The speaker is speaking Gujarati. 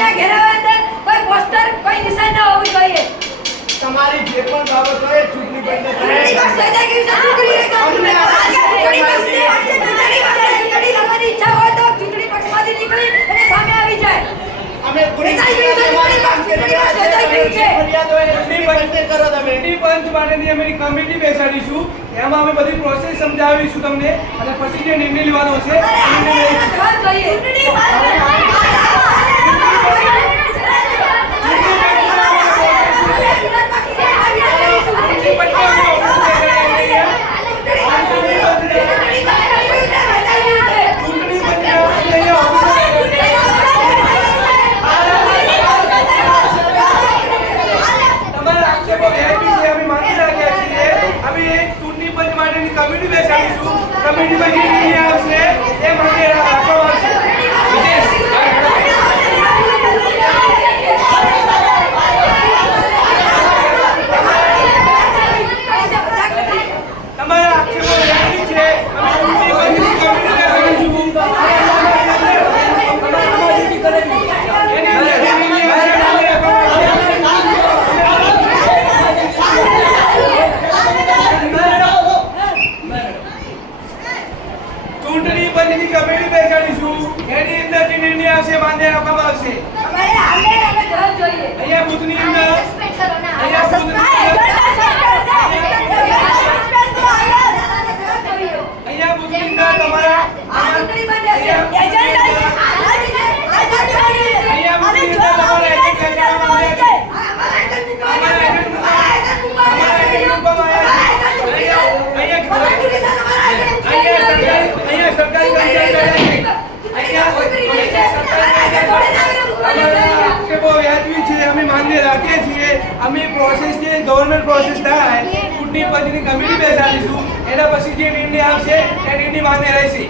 ચૂંટણીમાં ઘેરાવા કોઈ પોસ્ટર કોઈ નિશાન ન હોવી જોઈએ તમારી જે પણ બાબત હોય ચૂંટણી પંચને. સજા કેવી છે? ચૂંટણી પક્ષ અમને આ ચૂંટણી પક્ષની વાત છે. ચૂંટણી પક્ષે ચૂંટણી લડવાની ઈચ્છા હોય તો ચૂંટણી પક્ષમાંથી નીકળી અને સામે આવી જાય અમે પૂરી કમિટી બેસાડીશું એમાં અમે બધી પ્રોસેસ સમજાવીશું તમને અને પછી જે નિર્ણય લેવાનો છે એ અરે નિર્ણય આને લઈશું. જવાબ જોઈએ. ચૂંટણી ચૂંટણી પંચના અહીંયા ઓફિસર તમારા આક્ષેપો વ્યાજબી છે અમે માની રાખ્યા છીએ અમે એક ચૂંટણી પંચ માટેની કમિટી બેસાડીશું કમિટીમાં જે નિર્ણય આવશે એ માટે રાખવામાં આવશે તમારા આક્ષેપો વ્યાજબી છે અમે ચૂંટણી પંચની કમિટી બેસાડીશું એની અંદર જે નિર્ણય આવશે એ માટે રાખવામાં આવશે. ચૂંટણી પંચની કમિટી બેસાડીશું એની અંદર જે નિર્ણય આવશે માન્ય ઘર જોઈએ. અહીંયા બુથની અંદર. અહીંયા બુથની અહીંયા બુથની અંદર તમારા અહીંયા બુથની અંદર તમારા એજન્ટ બેસાડવામાં આવ્યા છે તમારા એજન્ટ તમારા એજન્ટ મૂકવામાં આવ્યા છે અહીંયા અહીંયા અહીંયા સરકારી અહીંયા સરકારી કર્મચારી અમારા આક્ષેપો વ્યાજબી છે અમે માન્ય રાખીએ છીએ અમે પ્રોસેસ જે ગવર્મેન્ટ પ્રોસેસ થાય ચૂંટણી પંચની કમિટી બેસાડીશું એના પછી જે નિર્ણય આવશે એ નિર્ણય માન્ય રહેશે.